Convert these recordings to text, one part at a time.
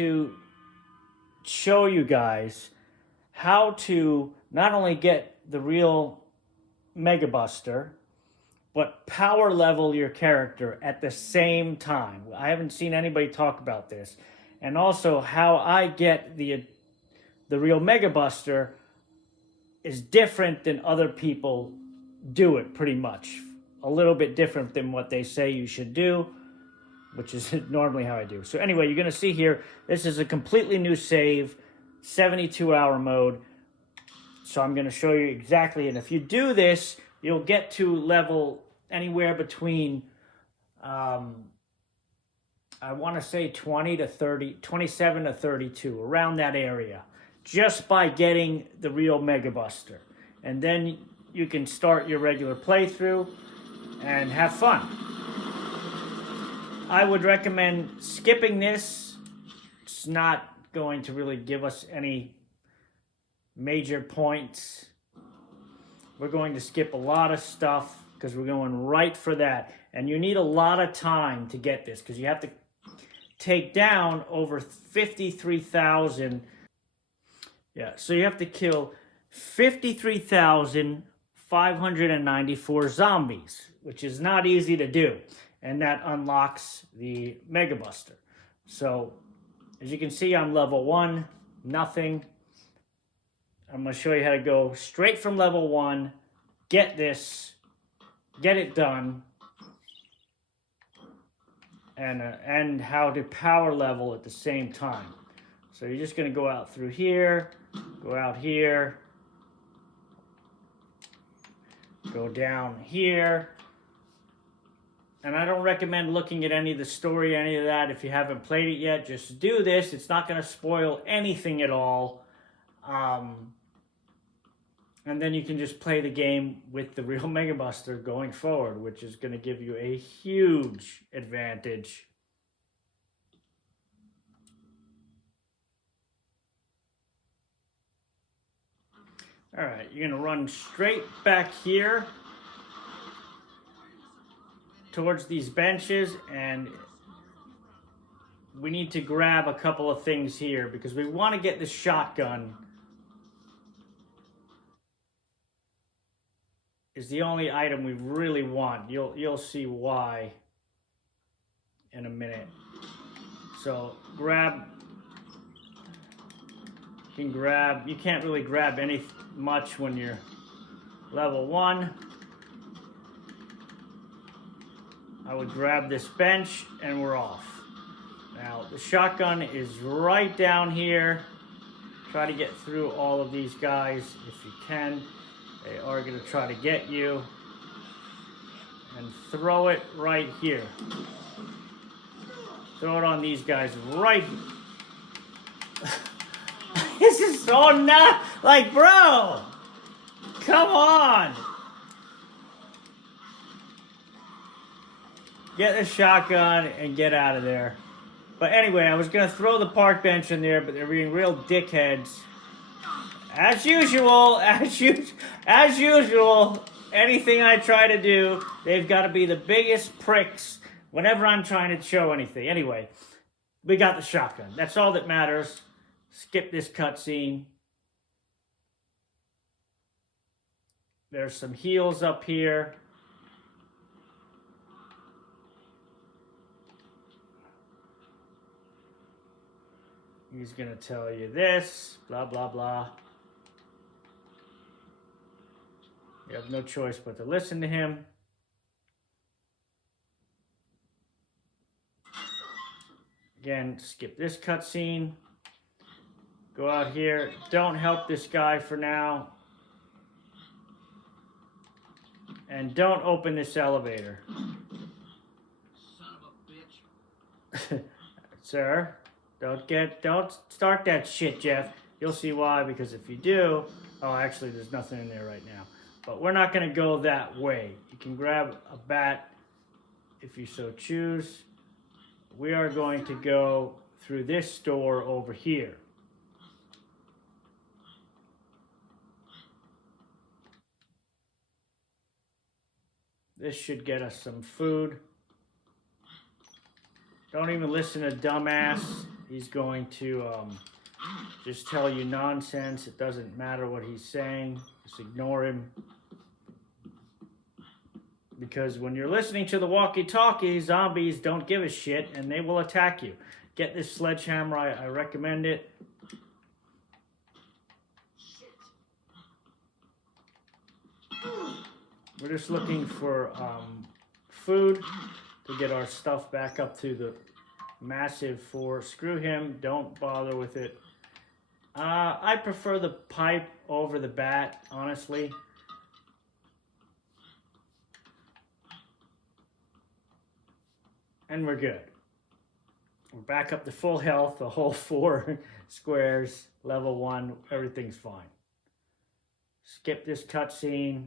to show you guys how to not only get the real Mega Buster, but power level your character at the same time. I haven't seen anybody talk about this. And also how I get the real Mega Buster is different than other people do it, pretty much. A little bit different than what they say you should do, which is normally how I do. So anyway, you're going to see here, this is a completely new save, 72-hour mode. So I'm going to show you exactly, and if you do this, you'll get to level anywhere between, I want to say 20 to 30, 27 to 32, around that area, just by getting the real Mega Buster. And then you can start your regular playthrough and have fun. I would recommend skipping this. It's not going to really give us any major points. We're going to skip a lot of stuff because we're going right for that. And you need a lot of time to get this because you have to take down over 53,000. Yeah, so you have to kill 53,594 zombies, which is not easy to do. And that unlocks the Mega Buster. So, as you can see, I'm level 1, nothing. I'm going to show you how to go straight from level 1, get this, get it done, and how to power level at the same time. So you're just going to go out through here, go out here, go down here. And I don't recommend looking at any of the story, any of that, if you haven't played it yet. Just do this. It's not going to spoil anything at all. And then you can just play the game with the real Mega Buster going forward, which is going to give you a huge advantage. All right, you're going to run straight back here towards these benches, and we need to grab a couple of things here because we want to get the shotgun. Is the only item we really want. You'll see why in a minute. So you can't really grab much when you're level 1. I would grab this bench and we're off. Now the shotgun is right down here. Try to get through all of these guys if you can. They are going to try to get you. And throw it right here. Throw it on these guys right here. This is so not like, bro. Come on. Get the shotgun and get out of there. But anyway, I was going to throw the park bench in there, but they're being real dickheads. As usual, anything I try to do, they've got to be the biggest pricks whenever I'm trying to show anything. Anyway, we got the shotgun. That's all that matters. Skip this cutscene. There's some heals up here. He's going to tell you this, blah, blah, blah. You have no choice but to listen to him. Again, skip this cutscene. Go out here. Don't help this guy for now. And don't open this elevator. Son of a bitch. Sir, don't start that shit, Jeff. You'll see why, because if you do... Oh, actually, there's nothing in there right now. But we're not going to go that way. You can grab a bat if you so choose. We are going to go through this door over here. This should get us some food. Don't even listen to dumbass. He's going to just tell you nonsense. It doesn't matter what he's saying. Just ignore him. Because when you're listening to the walkie-talkie, zombies don't give a shit and they will attack you. Get this sledgehammer. I recommend it. We're just looking for food to get our stuff back up to the massive 4. Screw him. Don't bother with it. I prefer the pipe over the bat, honestly. And we're good. We're back up to full health, the whole 4 squares, level 1, everything's fine. Skip this cutscene.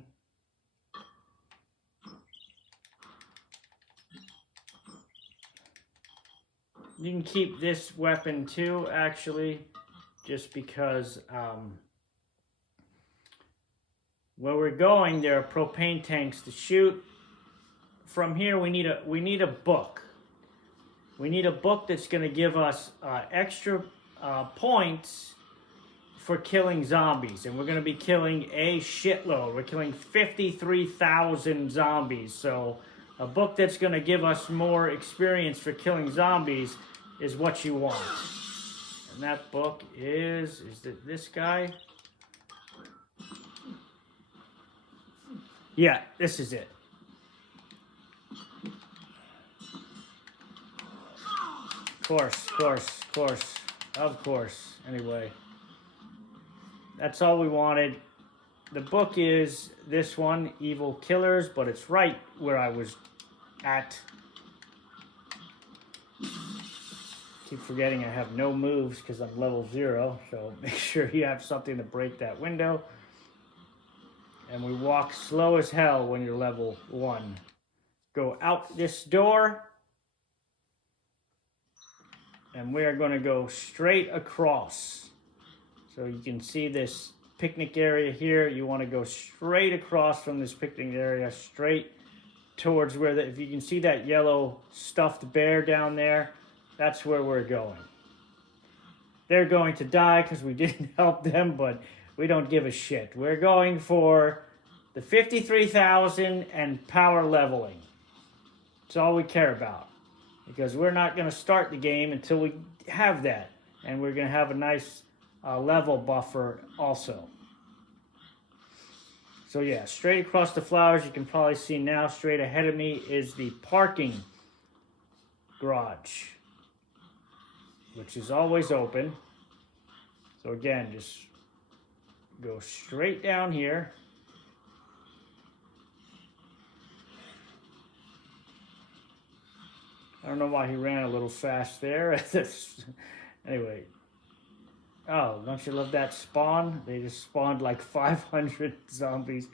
You can keep this weapon too, actually, just because where we're going, there are propane tanks to shoot. From here, we need a book. We need a book that's going to give us extra points for killing zombies, and we're going to be killing a shitload. We're killing 53,000 zombies, so a book that's going to give us more experience for killing zombies is what you want. And that book is it this guy? Yeah, this is it. Of course. Anyway, that's all we wanted. The book is this one, Evil Killers, but it's right where I was at. Keep forgetting I have no moves because I'm level 0, so make sure you have something to break that window. And we walk slow as hell when you're level 1. Go out this door. And we are going to go straight across. So you can see this picnic area here. You want to go straight across from this picnic area, straight towards where, if you can see that yellow stuffed bear down there, that's where we're going. They're going to die because we didn't help them, but we don't give a shit. We're going for the 53,000 and power leveling. That's all we care about. Because we're not going to start the game until we have that. And we're going to have a nice level buffer also. So yeah, straight across the flowers, you can probably see now, straight ahead of me is the parking garage, which is always open. So again, just go straight down here. I don't know why he ran a little fast there. Anyway. Oh, don't you love that spawn? They just spawned like 500 zombies.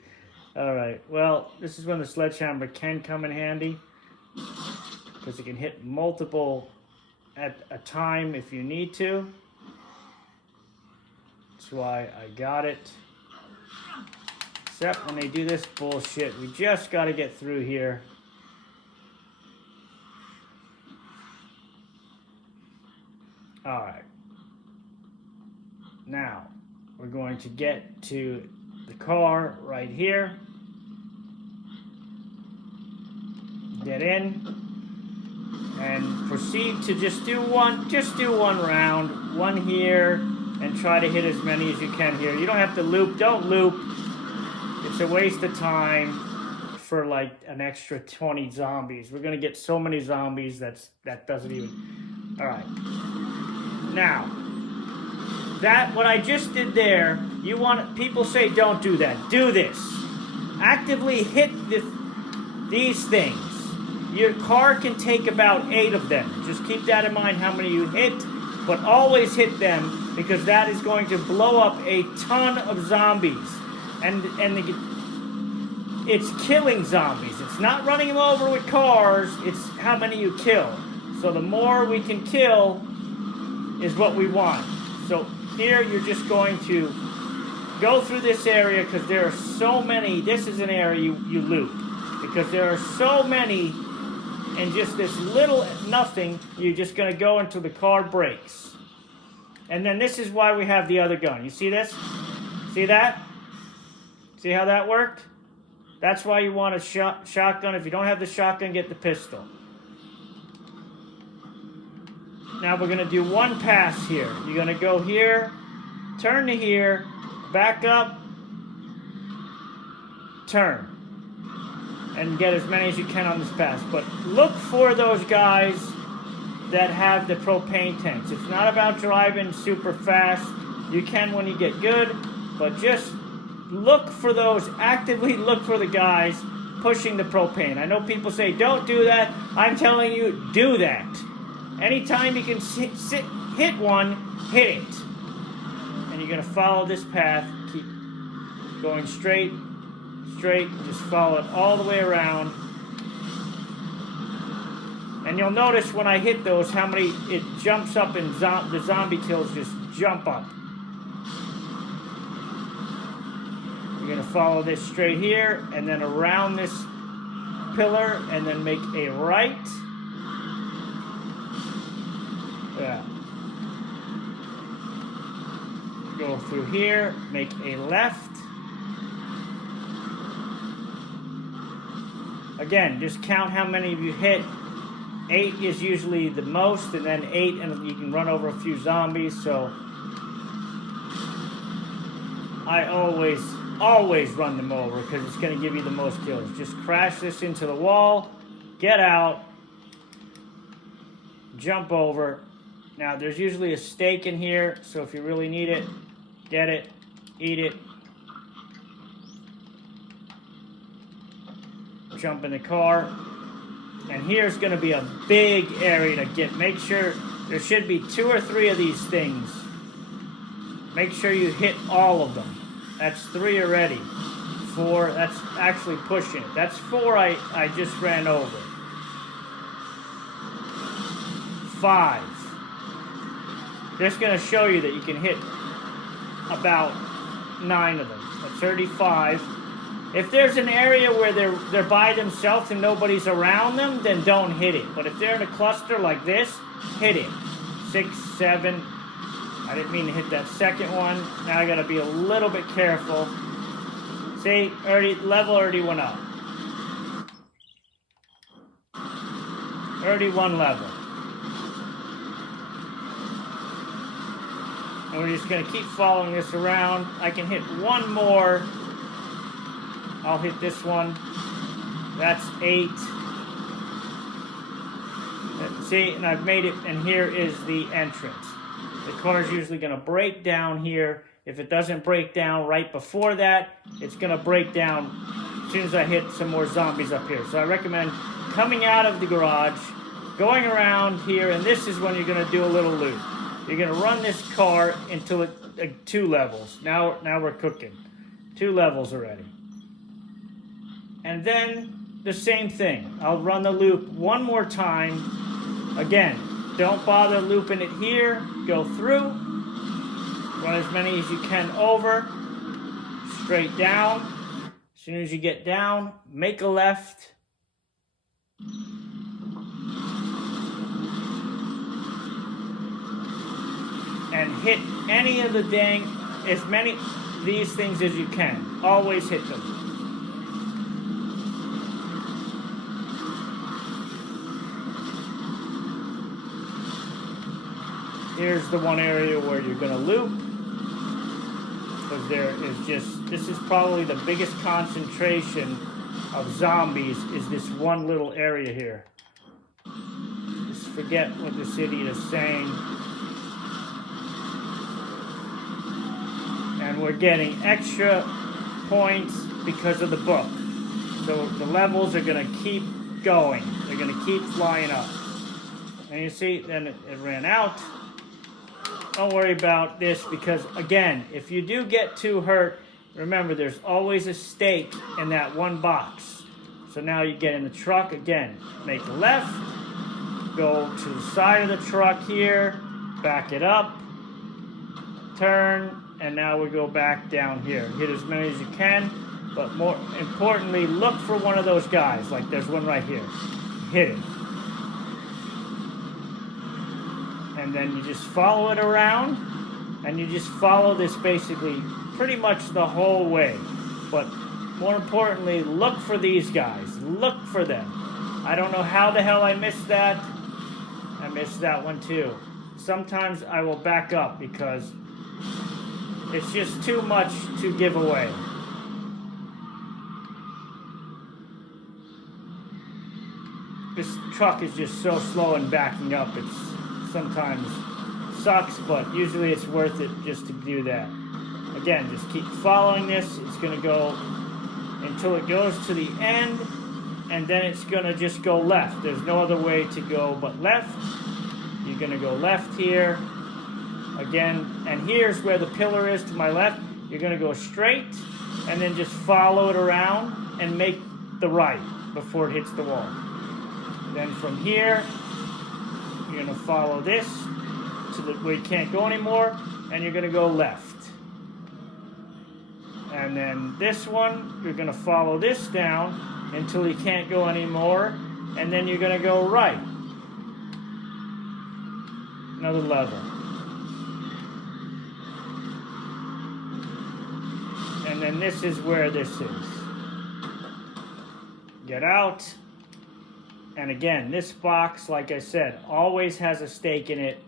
Alright, well, this is when the sledgehammer can come in handy. Because it can hit multiple at a time if you need to. That's why I got it. Except when they do this bullshit. We just got to get through here. Alright. Now, we're going to get to the car right here. Get in. And proceed to just do one round. One here. And try to hit as many as you can here. You don't have to loop. Don't loop. It's a waste of time for like an extra 20 zombies. We're going to get so many zombies that doesn't even... Alright. Now, what I just did there, people say don't do that. Do this. Actively hit these things. Your car can take about 8 of them. Just keep that in mind how many you hit, but always hit them because that is going to blow up a ton of zombies. And it's killing zombies. It's not running them over with cars, it's how many you kill. So the more we can kill is what we want. So here you're just going to go through this area because there are so many. This is an area you loop because there are so many and just this little nothing, you're just going to go until the car breaks. And then this is why we have the other gun. You see this? See that? See how that worked? That's why you want a shotgun. If you don't have the shotgun, get the pistol. Now we're going to do one pass here. You're going to go here, turn to here, back up, turn. And get as many as you can on this pass. But look for those guys that have the propane tanks. It's not about driving super fast. You can when you get good, but just look for those, actively look for the guys pushing the propane. I know people say, don't do that. I'm telling you, do that. Anytime you can hit one, hit it. And you're going to follow this path. Keep going straight, just follow it all the way around. And you'll notice when I hit those, how many it jumps up and the zombie kills just jump up. You're going to follow this straight here, and then around this pillar, and then make a right. Yeah. Go through here, make a left. Again, just count how many of you hit. 8 is usually the most, and then 8, and you can run over a few zombies, so I always run them over because it's going to give you the most kills. Just crash this into the wall, get out, jump over. Now, there's usually a steak in here, so if you really need it, get it, eat it. Jump in the car. And here's going to be a big area to get. Make sure there should be 2 or 3 of these things. Make sure you hit all of them. That's 3 already. 4, that's actually pushing it. That's 4 I just ran over. 5. Just going to show you that you can hit about 9 of them. That's 35. If there's an area where they're by themselves and nobody's around them, then don't hit it. But if they're in a cluster like this, hit it. 6, 7. I didn't mean to hit that second one. Now I got to be a little bit careful. See, level already went up. Already 1 level. And we're just going to keep following this around. I can hit 1 more. I'll hit this one. That's 8. See, and I've made it, and here is the entrance. The car is usually going to break down here. If it doesn't break down right before that, it's going to break down as soon as I hit some more zombies up here. So I recommend coming out of the garage, going around here, and this is when you're going to do a little loop. You're going to run this car until 2 levels. Now we're cooking. 2 levels already. And then the same thing. I'll run the loop 1 more time. Again, don't bother looping it here. Go through. Run as many as you can over. Straight down. As soon as you get down, make a left. And hit any of the as many of these things as you can. Always hit them. Here's the one area where you're going to loop, because this is probably the biggest concentration of zombies, is this one little area here. Just forget what the city is saying. And we're getting extra points because of the book. So the levels are going to keep going. They're going to keep flying up. And you see, then it ran out. Don't worry about this because, again, if you do get too hurt, remember there's always a stake in that one box. So now you get in the truck again. Make a left. Go to the side of the truck here. Back it up. Turn. And now we go back down here. Hit as many as you can. But more importantly, look for one of those guys. Like there's one right here. Hit it. And then you just follow it around, and you just follow this basically pretty much the whole way. But more importantly, look for these guys. Look for them. I don't know how the hell I missed that. I missed that one too. Sometimes I will back up because it's just too much to give away. This truck is just so slow in backing up. It's sometimes sucks, but usually it's worth it just to do that. Again, just keep following this. It's going to go until it goes to the end, and then it's going to just go left. There's no other way to go but left. You're going to go left here. Again, and here's where the pillar is to my left. You're going to go straight, and then just follow it around and make the right before it hits the wall. Then from here, you're going to follow this to where you can't go anymore, and you're going to go left. And then this one, you're going to follow this down until you can't go anymore, and then you're going to go right. Another lever. And then this is where this is. Get out. And again, this box, like I said, always has a stake in it.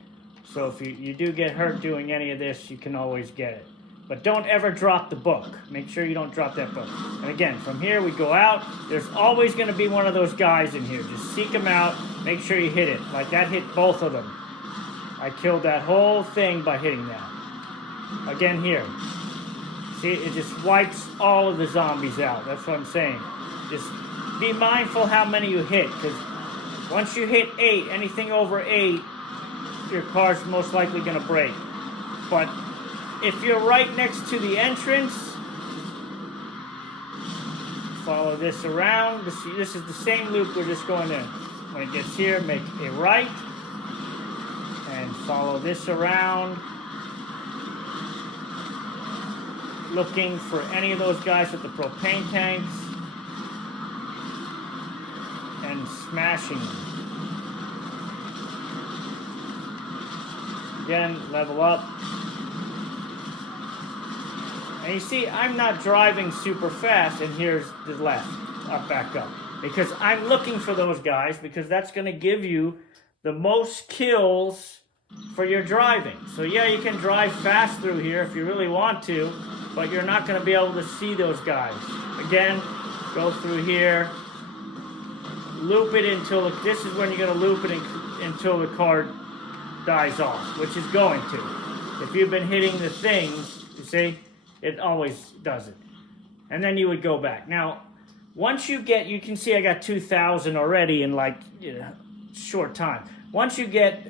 So if you do get hurt doing any of this, you can always get it. But don't ever drop the book. Make sure you don't drop that book. And again, from here we go out. There's always going to be one of those guys in here. Just seek them out. Make sure you hit it. Like that hit both of them. I killed that whole thing by hitting that. Again here. See, it just wipes all of the zombies out. That's what I'm saying. Just be mindful how many you hit, because once you hit 8, anything over 8, your car's most likely going to break. But if you're right next to the entrance, follow this around. This is the same loop we're just going in. When it gets here, make a right, and follow this around, looking for any of those guys with the propane tanks, and smashing them. Again, level up. And you see, I'm not driving super fast, and here's the left, back up. Because I'm looking for those guys, because that's going to give you the most kills for your driving. So yeah, you can drive fast through here if you really want to, but you're not going to be able to see those guys. Again, go through here, loop it until, this is when you're going to loop it until the car dies off, which is going to. If you've been hitting the things, you see, it always does it. And then you would go back. Now, once you get, you can see I got 2,000 already in like short time. Once you get,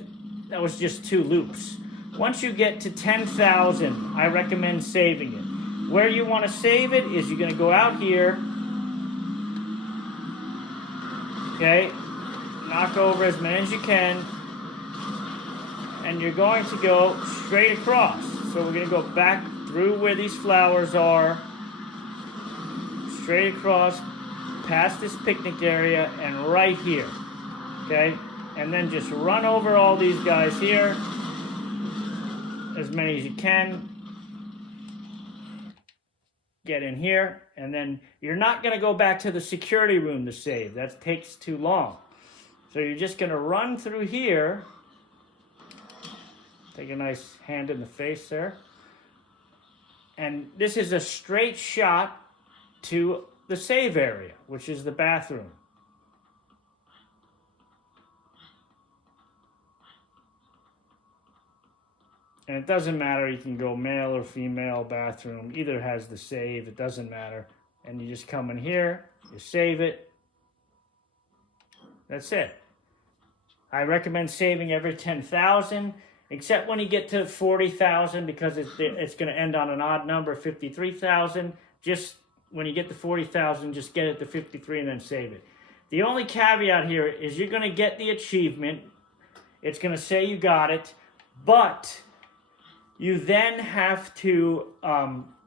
that was just 2 loops. Once you get to 10,000, I recommend saving it. Where you want to save it is you're going to go out here. Okay, knock over as many as you can, and you're going to go straight across. So we're going to go back through where these flowers are, straight across, past this picnic area, and right here. Okay, and then just run over all these guys here, as many as you can. Get in here, and then you're not going to go back to the security room to save. That takes too long. So you're just going to run through here. Take a nice hand in the face there. And this is a straight shot to the save area, which is the bathroom. And it doesn't matter, you can go male or female bathroom. Either has the save, it doesn't matter. And you just come in here, you save it. That's it. I recommend saving every 10,000, except when you get to 40,000, because it's going to end on an odd number, 53,000. Just when you get to 40,000, just get it to 53 and then save it. The only caveat here is you're going to get the achievement. It's going to say you got it, but you then have to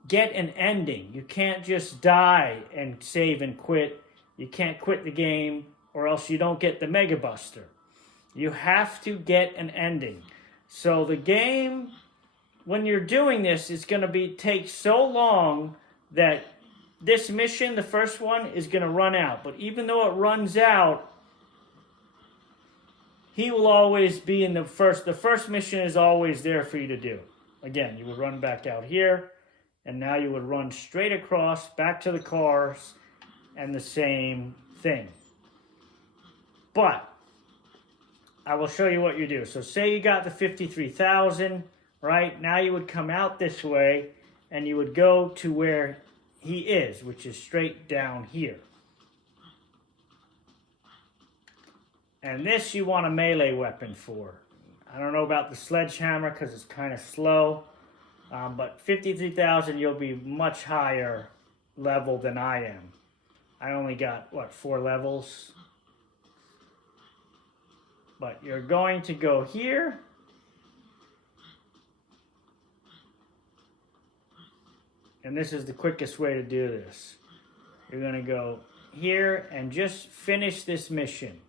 get an ending. You can't just die and save and quit. You can't quit the game, or else you don't get the Mega Buster. You have to get an ending. So the game, when you're doing this, is going to take so long that this mission, the first one, is going to run out. But even though it runs out, he will always be in the first. The first mission is always there for you to do. Again, you would run back out here, and now you would run straight across back to the cars, and the same thing. But I will show you what you do. So say you got the 53,000, right? Now you would come out this way, and you would go to where he is, which is straight down here. And this you want a melee weapon for. I don't know about the sledgehammer because it's kind of slow. But 53,000, you'll be much higher level than I am. I only got, 4 levels? But you're going to go here. And this is the quickest way to do this. You're going to go here and just finish this mission.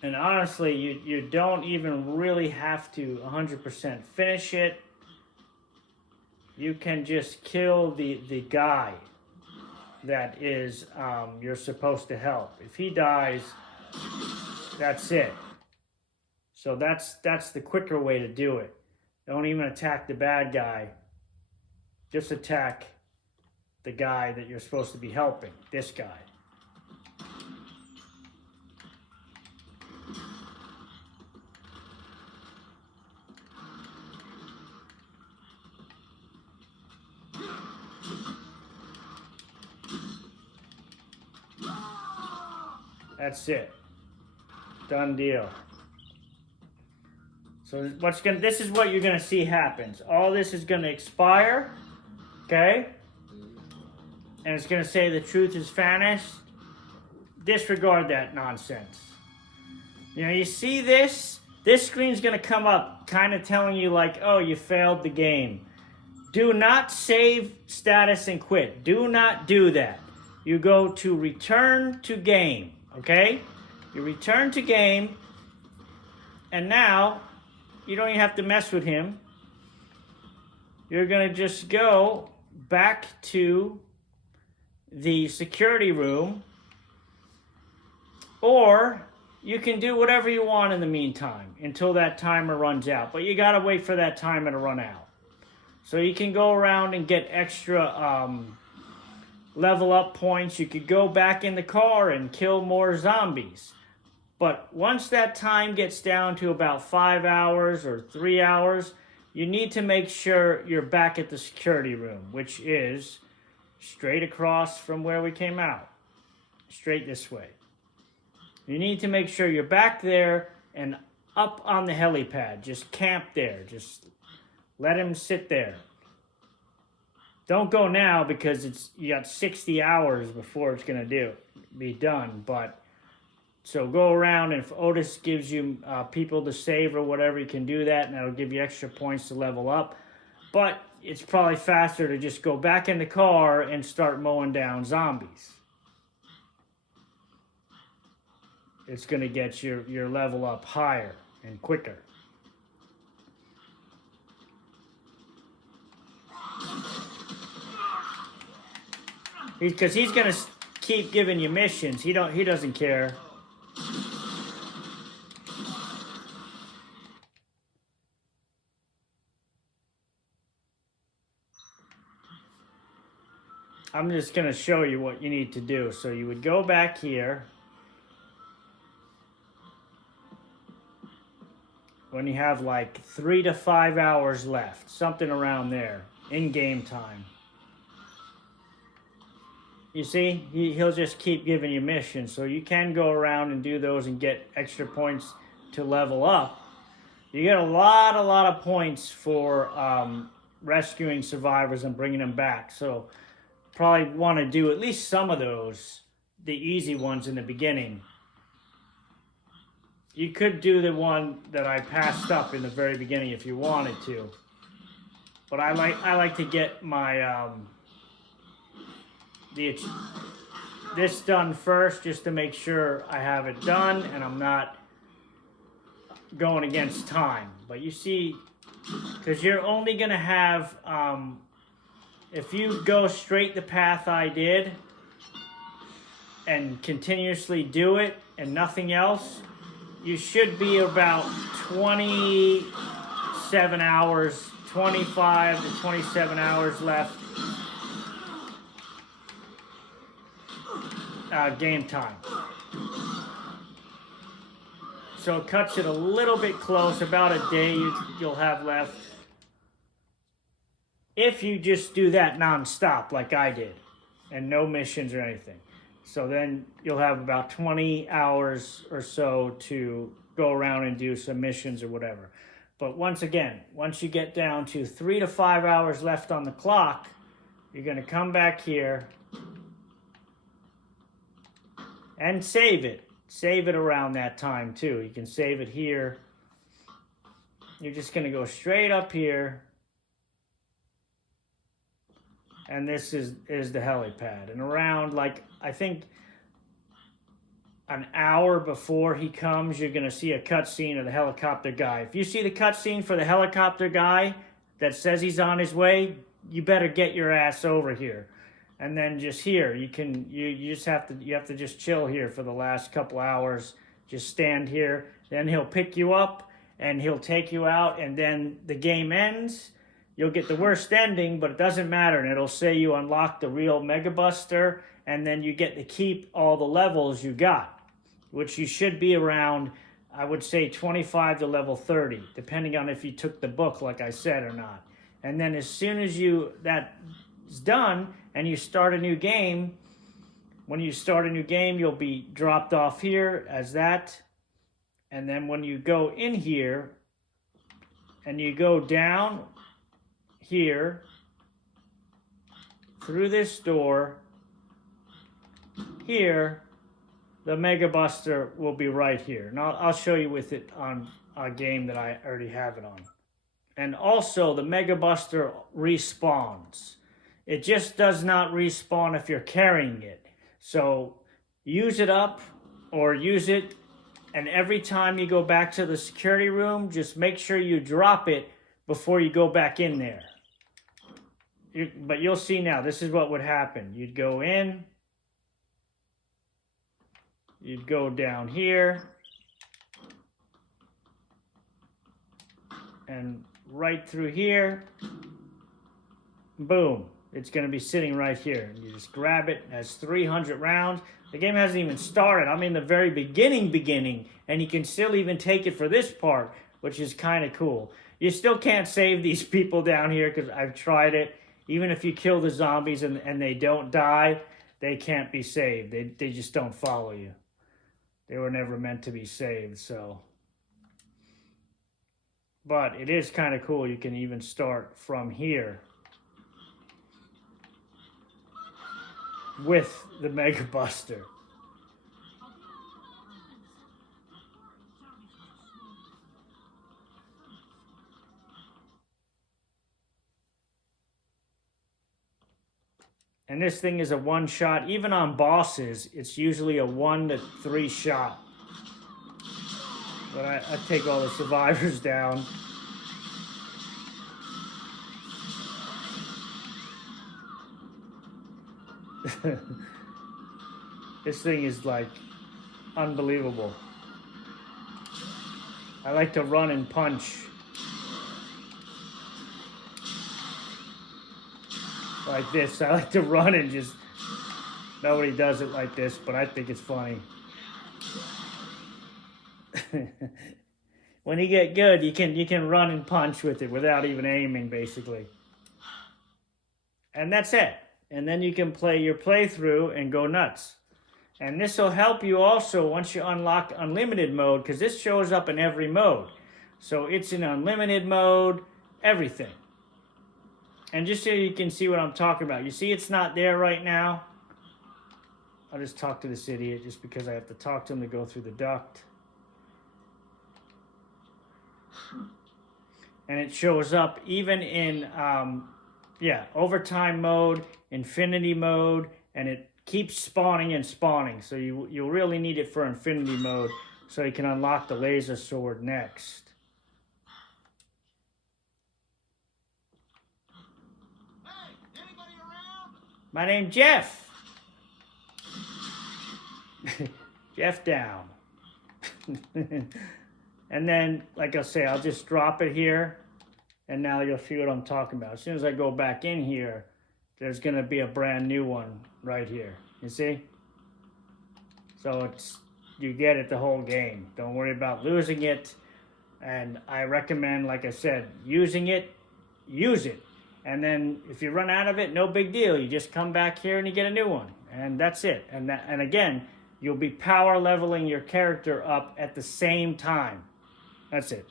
And honestly, you don't even really have to 100% finish it. You can just kill the guy that is you're supposed to help. If he dies, that's it. So that's the quicker way to do it. Don't even attack the bad guy. Just attack the guy that you're supposed to be helping, this guy. That's it. Done deal. So this is what you're gonna see happens. All this is gonna expire, okay? And it's gonna say the truth is vanished. Disregard that nonsense. You know, you see this screen's gonna come up kind of telling you like, oh, you failed the game. Do not save status and quit. Do not do that. You go to return to game. Okay? You return to game, and now you don't even have to mess with him. You're going to just go back to the security room, or you can do whatever you want in the meantime until that timer runs out. But you got to wait for that timer to run out. So you can go around and get extra level up points. You could go back in the car and kill more zombies. But once that time gets down to about 5 hours or 3 hours, you need to make sure you're back at the security room, which is straight across from where we came out. Straight this way. You need to make sure you're back there and up on the helipad. Just camp there. Just let him sit there. Don't go now because you got 60 hours before it's going to be done. But so go around, and if Otis gives you people to save or whatever, you can do that, and that'll give you extra points to level up. But it's probably faster to just go back in the car and start mowing down zombies. It's going to get your level up higher and quicker. Because he's going to keep giving you missions. He doesn't care. I'm just going to show you what you need to do. So you would go back here. When you have like 3 to 5 hours left. Something around there. In game time. You see, he'll just keep giving you missions. So you can go around and do those and get extra points to level up. You get a lot of points for rescuing survivors and bringing them back. So probably want to do at least some of those, the easy ones in the beginning. You could do the one that I passed up in the very beginning if you wanted to. But I like to get my... the this done first just to make sure I have it done and I'm not going against time. But you see, because you're only going to have, if you go straight the path I did and continuously do it and nothing else, you should be about 27 hours, 25 to 27 hours left game time. So it cuts it a little bit close, about a day you'll have left. If you just do that non-stop like I did, and no missions or anything. So then you'll have about 20 hours or so to go around and do some missions or whatever. But once again, once you get down to 3 to 5 hours left on the clock, you're going to come back here and save it. Save it around that time too. You can save it here. You're just going to go straight up here. And this is the helipad. And around, like, I think an hour before he comes, you're going to see a cutscene of the helicopter guy. If you see the cutscene for the helicopter guy that says he's on his way, you better get your ass over here. And then just here, you just have to just chill here for the last couple hours. Just stand here. Then he'll pick you up and he'll take you out, and then the game ends. You'll get the worst ending, but it doesn't matter. And it'll say you unlock the real Mega Buster, and then you get to keep all the levels you got, which you should be around, I would say 25 to level 30, depending on if you took the book, like I said, or not. And then as soon as that's done and you start a new game, when you start a new game, you'll be dropped off here as that. And then when you go in here and you go down here through this door here, the Mega Buster will be right here. And I'll show you with it on a game that I already have it on. And also the Mega Buster respawns. It just does not respawn if you're carrying it. So use it up or use it, and every time you go back to the security room, just make sure you drop it before you go back in there. But you'll see now, this is what would happen. You'd go in, you'd go down here, and right through here, boom. It's going to be sitting right here. You just grab it. It has 300 rounds. The game hasn't even started. I'm in the very beginning, and you can still even take it for this part, which is kind of cool. You still can't save these people down here because I've tried it. Even if you kill the zombies and they don't die, they can't be saved. They just don't follow you. They were never meant to be saved, so. But it is kind of cool. You can even start from here with the Mega Buster. And this thing is a one shot. Even on bosses, it's usually a 1 to 3 shot. But I take all the survivors down. This thing is like unbelievable. I like to run and punch. Like this. I like to run and just... Nobody does it like this, but I think it's funny. When you get good, you can run and punch with it without even aiming, basically. And that's it. And then you can play your playthrough and go nuts. And this will help you also once you unlock unlimited mode, because this shows up in every mode. So it's in unlimited mode, everything. And just so you can see what I'm talking about. You see it's not there right now. I'll just talk to this idiot just because I have to talk to him to go through the duct. And it shows up even in overtime mode, infinity mode, and it keeps spawning and spawning. So you'll really need it for infinity mode, so you can unlock the laser sword next. Hey, anybody around? My name's Jeff. Jeff down. And then, like I say, I'll just drop it here, and now you'll see what I'm talking about. As soon as I go back in here, there's going to be a brand new one right here. You see? So you get it the whole game. Don't worry about losing it. And I recommend, like I said, using it, use it. And then if you run out of it, no big deal. You just come back here and you get a new one. And that's it. And again, you'll be power leveling your character up at the same time. That's it.